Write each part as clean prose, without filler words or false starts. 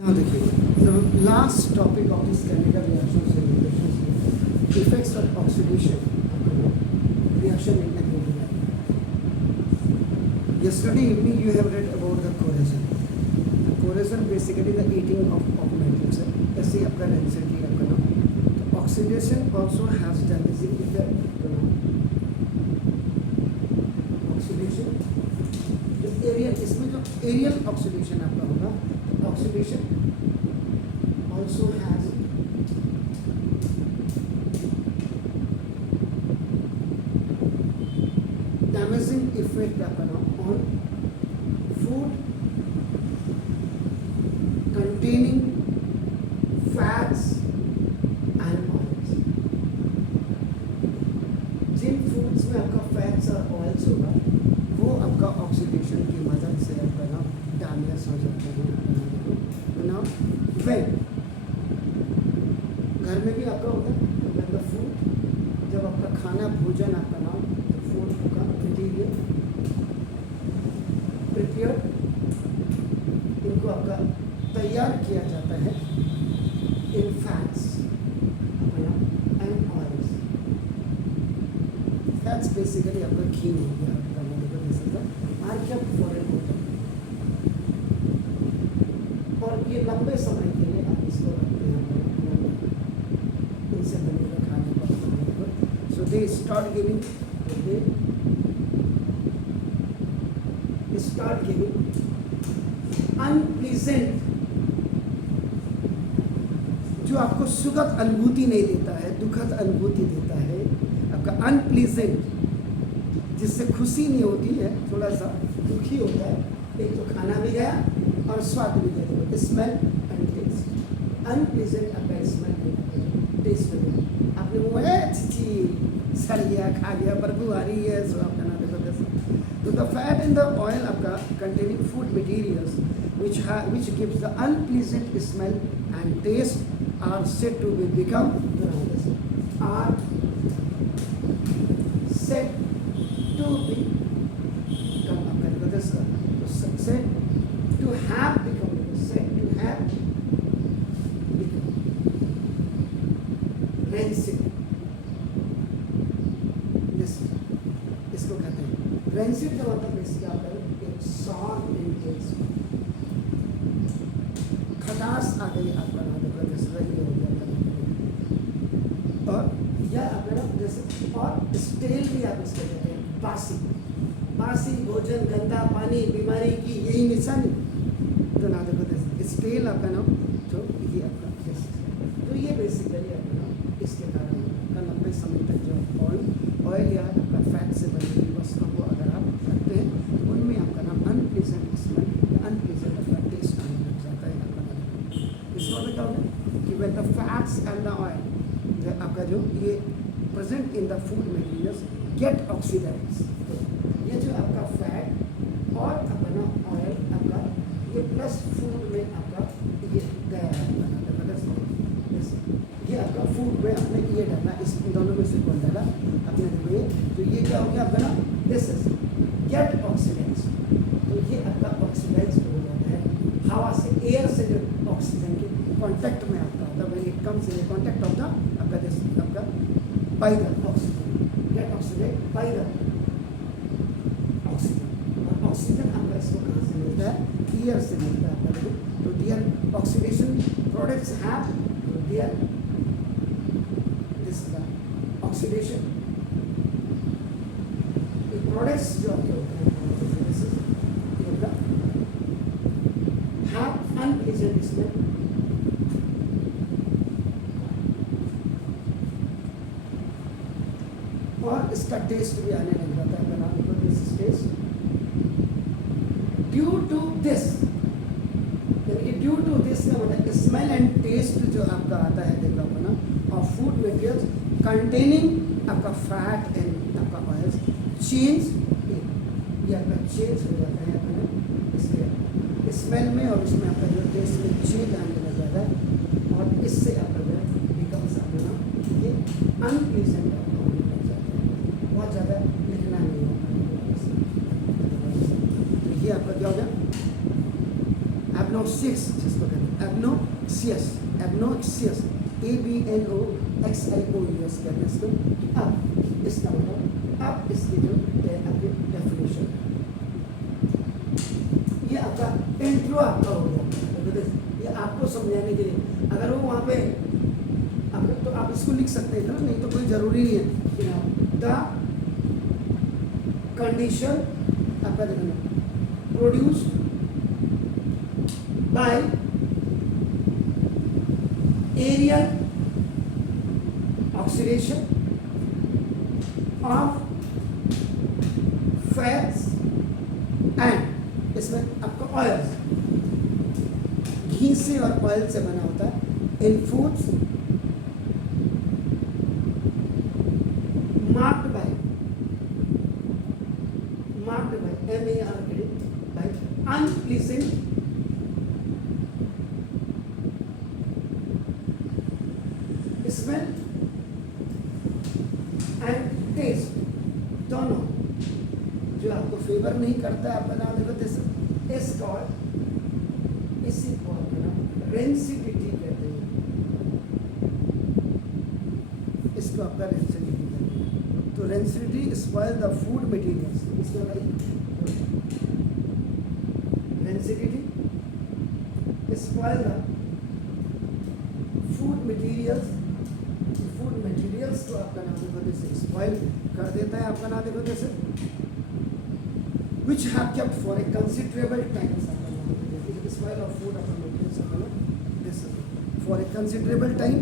Now देखिए, the last topic of this chemical reactions and reactions is effects of oxidation reaction in everyday life. Yesterday evening you have read about the corrosion. Corrosion basically the eating of metals. ऐसे ही आपका रेंसिटी आपका ना. तो oxidation also has damaging effect. Oxidation जो aerial इसमें जो aerial oxidation आपका होगा, oxidation also has damaging effect on food containing fats and oils. Jin foods में आपका fats और oils होगा वो आपका ऑक्सीडेशन की मदद से आपका ना डैमेज हो जाता है. ना वेल घर में भी आपका होगा मतलब फूड जब आपका खाना भोजन आपका नाम फूड का मटीरियल प्रिपेयर इनको आपका तैयार किया जाता है इन fats and oils. Fats basically आपका घी हो गया आपका मतलब जैसे आर क्या फॉरेन होता है और ये लंबे समय के लिए आप इसको रखते हैं इनसे बनेगा खाने का. सो दे स्टार्ट गिविंग अनप्लीजेंट जो आपको सुखद अनुभूति नहीं देता है, दुखद अनुभूति देता है आपका अनप्लीजेंट जिससे खुशी नहीं होती है, थोड़ा सा दुखी होता है. एक तो खाना भी गया और स्वाद भी गया. स्मेल एंड टेस्ट अनप्लीजेंट आपका स्मेल टेस्ट में आपने वो है छी सड़ गया खा गया बदबू आ रही है. सो आपका ना देखो जैसा तो the fat in the oil आपका containing food materials which gives the unpleasant smell and taste are said to be become are said to be said to have become rancid. इसको कहते हैं rancid का मतलब इसका आता है एक sour in taste. खटास आ गई आपका ना तो जैसे ये हो गया और यह आपका जैसे और स्टेल भी आप इसको कहते हैं बासी भोजन गंदा पानी बीमारी की यही निशानी. तो ना देखो स्टेल आपका नाम तो ये आपका तो ये बेसिकली आपका नाम इसके कारण का लंबे समय तक जो ऑयल या आपका फैट से बनी हुई वस्तुओं को अगर आप रखते हैं उनमें आपका नाम अनप्लीजेंट स्मेल या अनप्लीजेंट आपका टेस्ट आने लग जाता है आपका नाम. इसका मतलब क्या होगा कि when the fats and the oil आपका जो ये present in the food materials get oxidise. ये जो आपका फैट और अपना ऑयल आपका ये प्लस फूड में आपका ये गया है ये आपका फूड में आपने ये डाला इस दोनों में से कौन डाला अपने देखो तो ये क्या हो गया आपका ना दिस इज गेट ऑक्सीडाइज. तो ये आपका ऑक्सीडाइज हो जाता है हवा से एयर से जो ऑक्सीजन के कांटेक्ट में आता है when it comes in contact of the आपका दिस आपका by the oxygen get oxidise by the oxygen आपका इसको कहाँ से मिलता है एयर से मिलता है आपका. तो their oxidation products have their this oxidation products जो आपके होते हैं this is have unpleasant smell और इसका टेस्ट भी आने लग जाता है बनाने को. This taste due to this due to this का मतलब स्मेल एंड टेस्ट जो आपका आता है देखो अपना और फूड मटेरियल्स कंटेनिंग आपका फैट एंड आपका ऑयल्स चेंज ये आपका चेंज हो जाता है अपने इसके स्मेल में और इसमें आपका जो टेस्ट में चेंज आने लग जाता है और इससे आपका जो बिकम्स अपना ये अनप्लीजेंट आपको होने लग जाता है. बहुत ज़्यादा लिखना नहीं होगा. ये आपका क्या हो गया एब्नोसिस जिसको कहते हैं एब्नोक्सियस, एब्नोक्सियस, ABNOXIOUS कहते हैं इसको। अब इसका मतलब अब इसकी जो डेफिनेशन, ये आपका इंट्रो आपका हो गया। ये आपको समझाने के लिए, अगर वो वहाँ पे तो आप इसको लिख सकते हैं ना, नहीं तो कोई जरूरी नहीं है। द कंडीशन आपका देखना, produced by aerial oxidation of fats and, इसमें आपका ऑयल्स, घी से और ऑयल से बना होता है, इन foods marked by MARKED by unpleasant smell and taste, दोनों जो आपको फेवर नहीं करता है, आप बना देखो दिस इज कॉल्ड, इसी को आप बना रेंसिडिटी कहते हैं, इसको आपका रेंसिडिटी कहते हैं। तो rancidity spoil the food materials, इसको बताइए, rancidity spoil the food materials, food materials को आपका नाम देखो जैसे स्पॉइल कर देता है, आपका नाम देखो जैसे which have kept for a considerable time, spoil of food this for a considerable time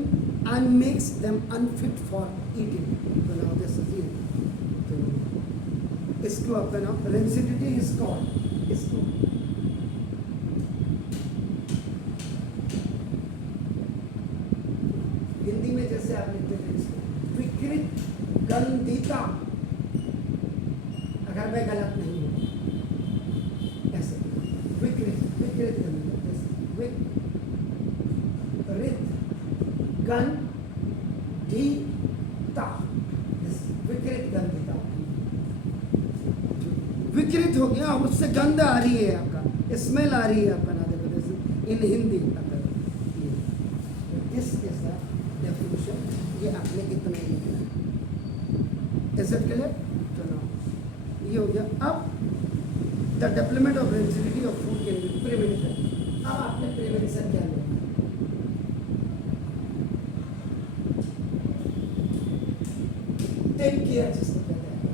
and makes them unfit for eating, तो now this is it, तो इसको आपका नाम rancidity is called, इसको हिंदी में जैसे आप लिखते थे इसको विकृत गंधिता, अगर मैं गलत नहीं हूँ ऐसे विकृत गंधिता, विकृत गंधिता, विकृत हो गया और उससे गंध आ रही है, आपका स्मेल आ रही है, आपका ना देखो जैसे in Hindi this is the definition, ये आपने इतना ही लिखना है, इज इट क्लियर? तो ना ये हो गया। अब the development of rancidity of food can be prevented, अब आपने प्रिवेंशन क्या लिया, टेक केयर जिसको कहते हैं,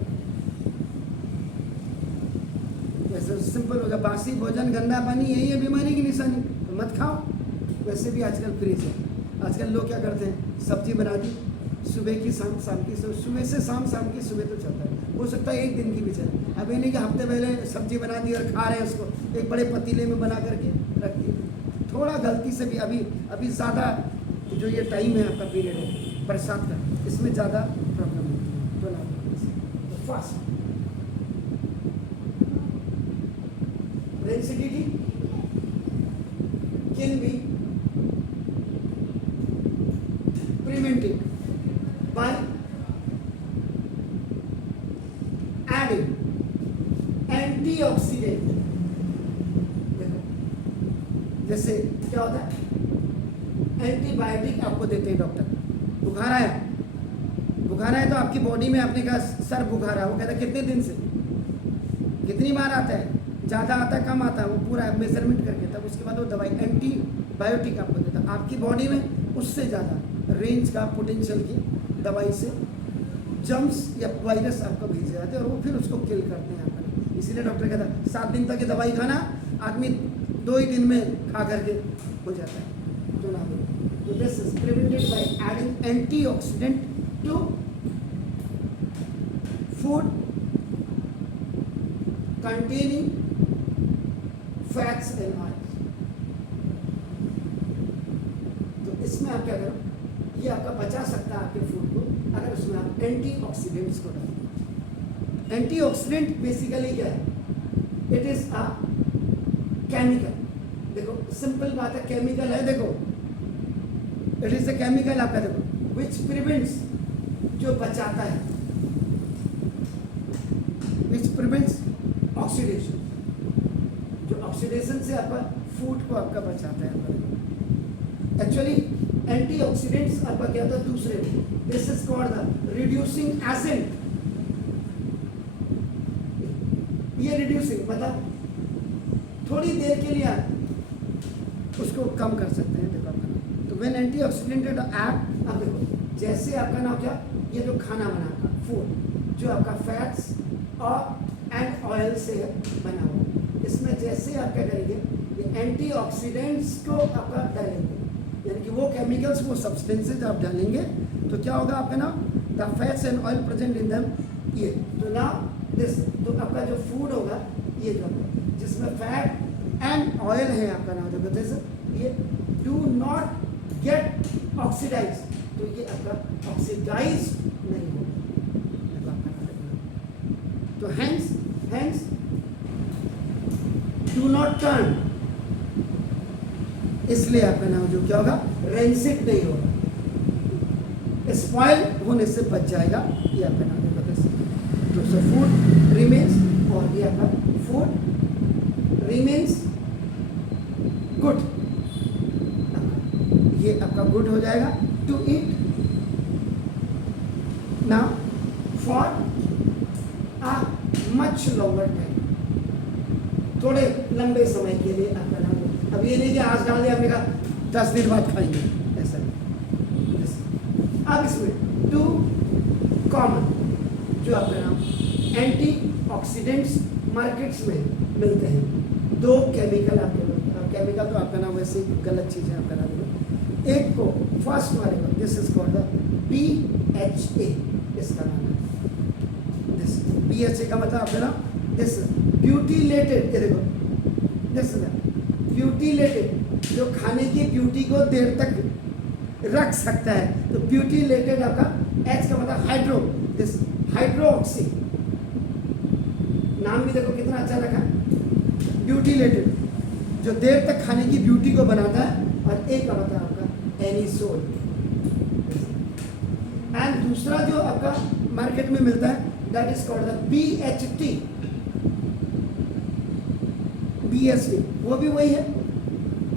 जैसे सिंपल होगा, बासी भोजन गंदा पानी यही है बीमारी की निशानी, तो मत खाओ। वैसे भी आजकल फ्रिज है, आजकल लोग क्या करते हैं, सब्जी बना दी सुबह की शाम, शाम की सुबह से शाम, शाम की सुबह तो चलता है, हो सकता है एक दिन की भी चले। अब ये नहीं कि हफ्ते पहले सब्जी बना दी और खा रहे हैं उसको, एक बड़े पतीले में बना करके रख दी, थोड़ा गलती से भी अभी ज़्यादा जो ये टाइम है आपका पीरियड है बरसात का, इसमें ज़्यादा प्रॉब्लम होती है, तो ना fast rancidity can B prevented by adding antioxidant, देखो जैसे क्या होता है, एंटीबायोटिक आपको देते हैं डॉक्टर, बुखार आया तो आपकी बॉडी में आपने कहा सर बुखार है, वो कहता है कितने दिन से, कितनी बार आता है, ज़्यादा आता है कम आता है, वो पूरा मेजरमेंट करके तब उसके बाद वो दवाई एंटीबायोटिक आपको देता है, आपकी बॉडी में उससे ज़्यादा रेंज का पोटेंशियल की दवाई से जम्स या वायरस आपको भेजे जाते हैं और वो फिर उसको किल करते हैं आपका। इसीलिए डॉक्टर कहता है 7 दिन तक की दवाई खाना, आदमी 2 ही दिन में खा करके हो जाता है, तो ना हो। तो this is prevented by adding antioxidant to food containing fats and oils. तो इसमें आप क्या करो, ये आपका बचा सकता है आपके फूड को अगर उसमें आप एंटीऑक्सीडेंट्स को डालें। एंटीऑक्सीडेंट बेसिकली क्या है, इट इज अ केमिकल, देखो सिंपल बात है, केमिकल है, देखो इट इज अ केमिकल आपका, देखो विच प्रिवेंट्स, जो बचाता है, विच प्रिवेंट्स ऑक्सीडेशन, जो ऑक्सीडेशन से आपका फूड को आपका बचाता है आपका। एक्चुअली एंटीऑक्सीडेंट्स आपका क्या था दूसरे में, this is called the reducing agent. ये रिड्यूसिंग मतलब थोड़ी देर के लिए उसको कम कर सकते हैं। देखो आपका तो व्हेन एंटीऑक्सीडेंट एक्ट, अब देखो जैसे आपका नाम क्या, ये जो खाना बनाता फूड जो आपका फैट्स और एंड ऑयल से बना हुआ, इसमें जैसे आप क्या करेंगे ये एंटीऑक्सीडेंट्स को आपका डालेंगे, यानी कि वो केमिकल्स वो सब्सटेंसेज आप डालेंगे तो क्या होगा आपका ना, the fats and oil present in them, ये तो ना दिस, तो आपका जो फूड होगा ये जो जिसमें फैट एंड ऑयल है आपका नाम जो दिस, ये डू नॉट गेट ऑक्सीडाइज, तो ये आपका ऑक्सीडाइज नहीं होगा। तो हैंस डू नॉट टर्न, इसलिए आपका नाम जो क्या होगा रेंसिड नहीं होगा, स्पॉइल होने से बच जाएगा, ये आपका नाम होगा। तो सो फूड रिमेन्स, और ये आपका फूड रिमेन्स गुड, ये आपका गुड हो जाएगा to eat now for a much longer time, थोड़े लंबे समय के लिए आपका नाम। अब ये नहीं कि आज डाल दिया, आपने कहा 10 दिन बाद खाएंगे, ऐसा नहीं। अब इसमें टू कॉमन जो आपका नाम एंटीऑक्सीडेंट्स मार्केट्स में मिलते हैं, दो केमिकल आपके, केमिकल तो आपका नाम वैसे ही गलत चीज़ है आपका नाम। एक को फर्स्ट वाले को this is called the BHA, इसका नाम है दिस BHA का मतलब आपका नाम दिस ब्यूटीलेटेड, ये देखो दिस इज ब्यूटीलेटेड, जो खाने की ब्यूटी को देर तक रख सकता है, तो ब्यूटीलेटेड आपका H का मतलब हाइड्रो, दिस हाइड्रोक्सी, नाम भी देखो कितना अच्छा रखा, ब्यूटीलेटेड जो देर तक खाने की ब्यूटी को बनाता है, और एक का मतलब आपका एनिसोल। एंड दूसरा जो आपका मार्केट में मिलता है that is called the BHT, वो भी वही है,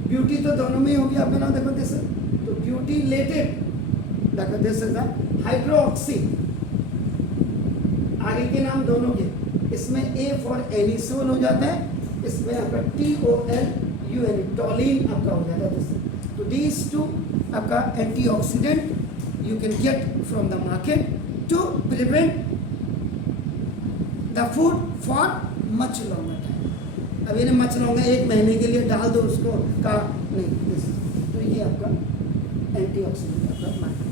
ब्यूटी तो दोनों में ही होगी आपका नाम देखो दिस, तो ब्यूटीलेटेड देखो दिस इज द हाइड्रोक्सी, आगे के नाम दोनों के, इसमें A फॉर एनिसोल हो जाता है, इसमें आपका TOLUN टोलिन आपका हो जाता है। तो these two आपका antioxidant you can get from the market to prevent the food for much longer time. अब ये मच लॉन्गर 1 महीने के लिए डाल दो उसको का नहीं, तो ये आपका एंटीऑक्सीडेंट आपका market.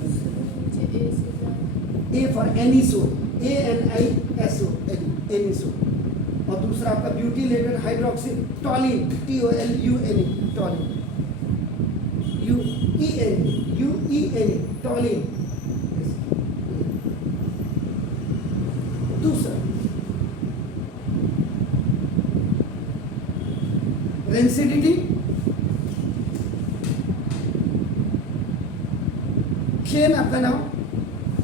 A for anisole, ANISO anisole, और दूसरा आपका butylated hydroxy toluene, TOLUN toluene, UEN toluene. दूसरा रेंसिडिटी, खेन आपका नाम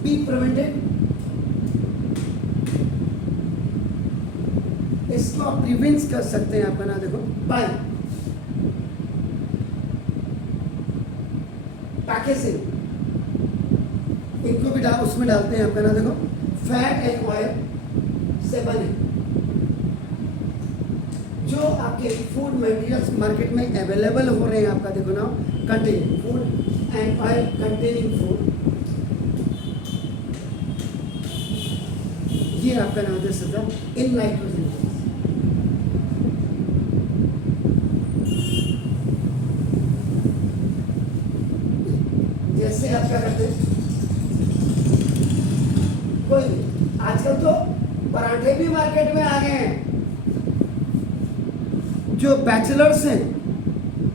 बी प्रिवेंटेड, इसको आप प्रिवेंट कर सकते हैं आपका नाम देखो बाय पैकेजिंग, इनको भी उसमें डालते हैं आपका नाम देखो फैट एंड ऑयल से बने, जो आपके फूड मटेरियल्स मार्केट में अवेलेबल हो रहे हैं आपका देखो ना containing food and oil containing food, ये आपका नाम दे सकता है इन नाइट्रोजन। जैसे आप क्या करते हैं, कोई आजकल तो पराठे भी मार्केट में आ गए हैं, जो बैचलर्स हैं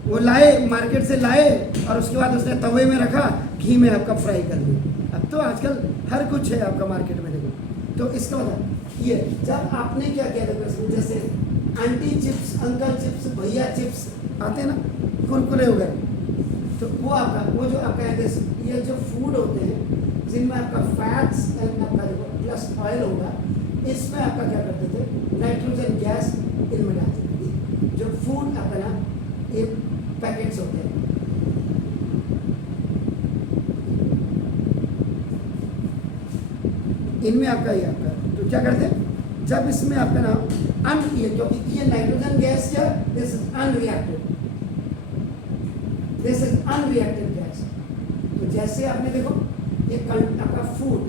वो लाए मार्केट से लाए और उसके बाद उसने तवे में रखा, घी में आपका फ्राई कर दिया। अब तो आजकल हर कुछ है आपका मार्केट में देखो, तो इसका मतलब ये जब आपने क्या किया था इसमें, जैसे आंटी चिप्स, अंकल चिप्स, भैया चिप्स आते हैं ना, कुरकुरे वगैरह, तो वो आपका वो जो आपका ये जो फूड होते हैं जिनमें आपका फैट्स एंड आपका प्लस ऑयल होगा, इसमें आपका क्या करते थे नाइट्रोजन गैस इनमें डालते थे। जो फूड आपका ना ये पैकेट्स होते हैं इनमें आपका ये आपका, तो क्या करते हैं जब इसमें आपका नाम ये क्योंकि ये नाइट्रोजन गैस क्या, this is unreactive, this is unreactive gas. तो जैसे आपने देखो ये आपका फूड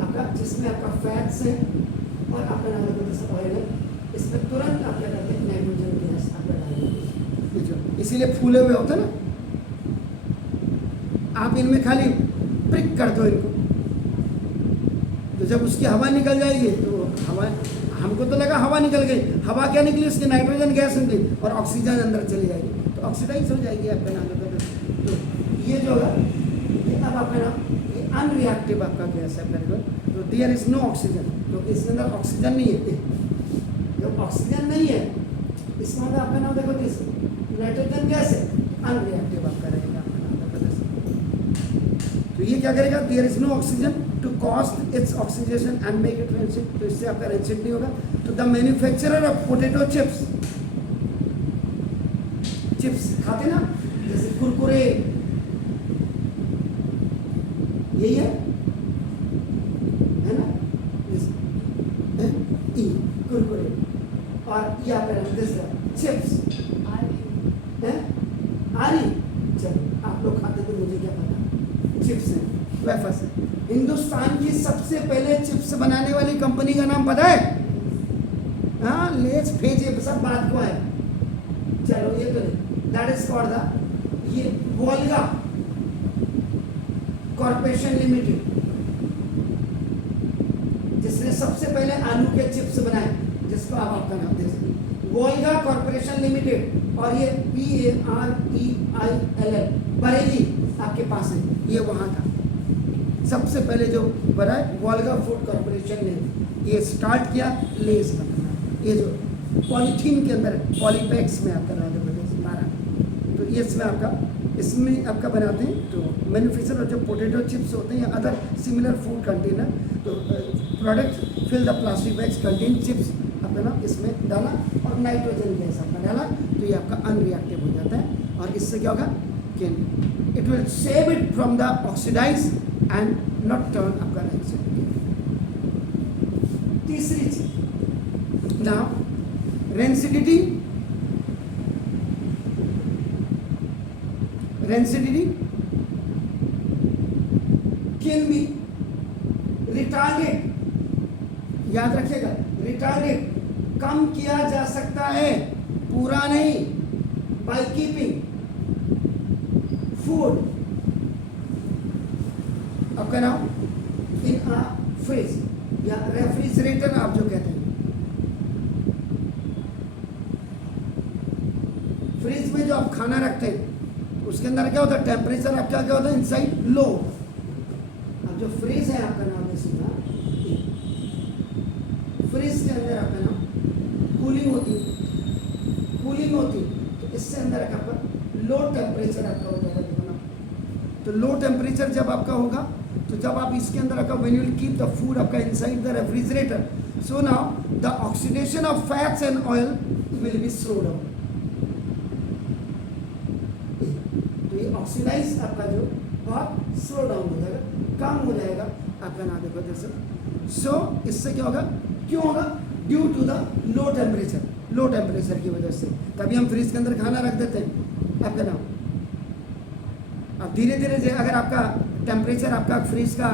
आपका जिसमें आपका फैट्स है और आपका नाम देखो जैसे ऑयल है, इसमें तुरंत आप क्या करते हैं नाइट्रोजन गैस आपका डालेंगे, इसीलिए फूले हुए होते हैं ना। आप इनमें खाली प्रिक कर दो इनको, तो जब उसकी हवा निकल जाएगी तो हवा, हमको तो लगा हवा निकल गई, हवा क्या निकली उसकी नाइट्रोजन गैस निकली और ऑक्सीजन अंदर चली जाएगी, तो ऑक्सीडाइज हो जाएगी आपका नाम। तो ये जो है ये अब आपका नाम ये अनरिएक्टिव आपका गैस है आपका, तो देयर इज नो ऑक्सीजन, क्योंकि इसके अंदर ऑक्सीजन नहीं है। जब ऑक्सीजन नहीं है इसका मतलब आपका नाम देखो दिस नाइट्रोजन गैस है, अनरिएक्टिव आपका रहेगा आपका नाम। तो ये क्या करेगा, there is no oxygen to cause its oxidation and make it rancid, तो इससे आपका रेंसिड नहीं होगा। तो the manufacturer of potato chips, chips खाते ना जैसे कुरकुरे, यही है ना, ई कुरकुरे, और ये आपका दिस चिप्स है आरी, चलो आप लोग खाते तो मुझे क्या पता, चिप्स है वेफर्स है। हिंदुस्तान की सबसे पहले चिप्स बनाने वाली कंपनी का नाम पता है? हाँ, लेज फेज ये सब बात को है, चलो ये तो नहीं, दैट इज फॉर द ये वोल्गा कॉर्पोरेशन लिमिटेड, जिसने सबसे पहले आलू के चिप्स बनाए, जिसको आप आपका नाम दे सकते, वोल्गा कॉर्पोरेशन लिमिटेड, और ये BAREILL बरेली आपके पास है, ये वहाँ था सबसे पहले जो बना है, वोल्गा फूड कॉर्पोरेशन ने ये स्टार्ट किया लेस बनाना, ये जो पॉलीथीन के अंदर पॉलीपैक्स में आपका नाम मारा, तो ये इसमें आपका बनाते हैं। तो मैन्युफैक्चर जो पोटैटो चिप्स होते हैं या अदर सिमिलर फूड कंटेनर, तो product fill the plastic bags contain chips आपका नाम इसमें डाला और नाइट्रोजन गैस आपका डाला, तो ये आपका अनरिएक्टिव हो जाता है, और इससे क्या होगा कि it will save it from the oxidise and not turn आपका रेंसिड। तीसरी चीज now rancidity, rancidity can be retarded, याद रखिएगा रिटार्डेड कम किया जा सकता है, पूरा नहीं, बाय कीपिंग फूड आपका नाम इन अ फ्रिज या रेफ्रिजरेटर आप जो कहते हैं, फ्रिज में जो आप खाना रखते हैं उसके अंदर क्या होता है, टेम्परेचर आपका क्या होता है इनसाइड लो, अब जो फ्रिज है आपका नाम है सीधा, फ्रिज के अंदर आपका नाम कूलिंग होती है, कूलिंग होती है, तो इससे अंदर आपका लो टेम्परेचर आपका हो जाएगा, देखो, तो लो टेम्परेचर जब आपका होगा, तो जब आप इसके अंदर आपका when you will keep the food आपका inside the refrigerator, so now the oxidation of fats and oil will be slow down, तो ये ऑक्सीडाइज आपका जो बहुत स्लो डाउन हो जाएगा, कम हो जाएगा आपका नाम देखो जैसे। सो इससे क्या होगा, क्यों होगा, due to the low temperature, low temperature की वजह से, तभी हम फ्रिज के अंदर खाना रख देते हैं आपका नाम। अब धीरे धीरे अगर आपका टेम्परेचर आपका फ्रिज का,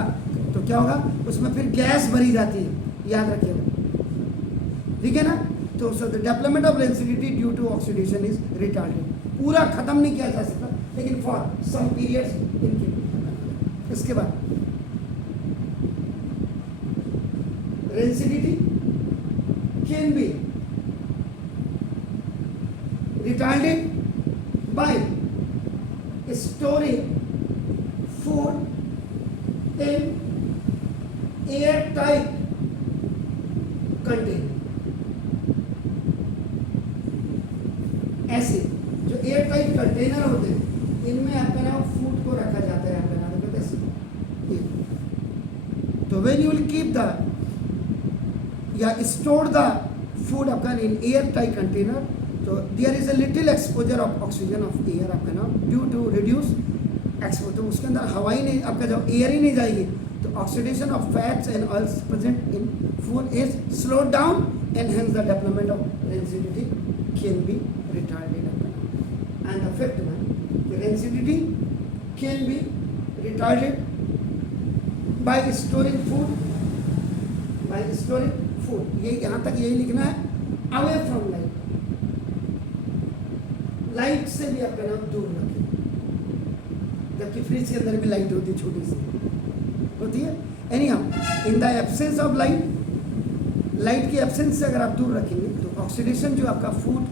तो क्या होगा उसमें फिर गैस भरी जाती है, याद रखिएगा, ठीक है ना। तो so the development of rancidity due to oxidation is retarded, पूरा खत्म नहीं किया जा सकता, लेकिन फॉर सम पीरियड्स इनके। इसके बाद rancidity can B retarded by storing food in airtight container। ऐसे जो एयरटाइट कंटेनर होते हैं इनमें आपका नाम फूड को रखा जाता है, आपका नाम कहते हैं। तो when you will keep the या स्टोर द फूड आपका इन एयरटाइट कंटेनर, तो there is a little exposure of oxygen of air आपका नाम ड्यू टू रिड्यूस तो उसके अंदर हवा ही नहीं, आपका जब एयर ही नहीं जाएगी, तो oxidation of fats and oils present in food is slow down and hence the development of rancidity can be retarded. And the fifth one, rancidity can be retarded bye storing food. ये यहाँ तक यही लिखना है, away from light. Light से भी आपका नाम दूर रखें, जबकि फ्रिज के अंदर भी लाइट होती है, छोटी सी होती है. Any how, in the absence of light की एब्सेंस से अगर आप दूर रखेंगे तो ऑक्सीडेशन जो आपका फूड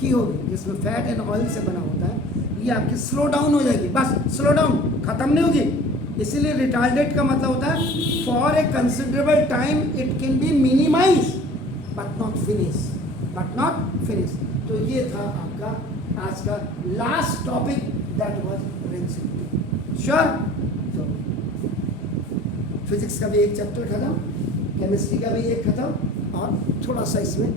की होगी, जिसमें फैट एंड ऑयल से बना होता है, ये आपकी स्लो डाउन हो जाएगी. बस स्लो डाउन, खत्म नहीं होगी. इसीलिए रिटार्डेड का मतलब होता है for a considerable time it can be minimise but not finish. तो ये था आपका आज का last topic, that was rancidity. Sure. तो फिजिक्स का भी एक चैप्टर खत्म, केमिस्ट्री का भी एक खत्म, और थोड़ा सा इसमें